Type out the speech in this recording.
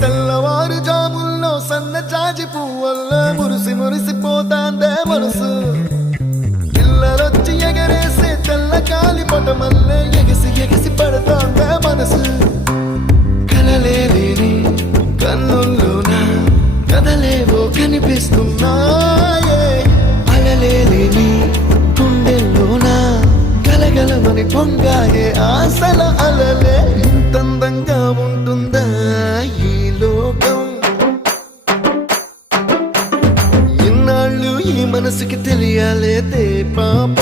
తెల్లవారు జాముల్లో సన్న జాజి పువ్వల్ల మురిసిపోతాందే మనసు పిల్లలొచ్చి ఎగరేసే తెల్ల కాలి పటమల్లే ఎగిసి పడతాందే మనసు కలలేని కన్నుల్లోన కదలేవో కనిపిస్తున్నాయే అలలేని గుండెల్లోన గలగలమని పొంగాయే ఆశల అలలే ఇంతందంగా ఉంటుందా ఈ లోకం ఇన్నాళ్ళు ఈ మనసుకి తెలియాలేదే పాప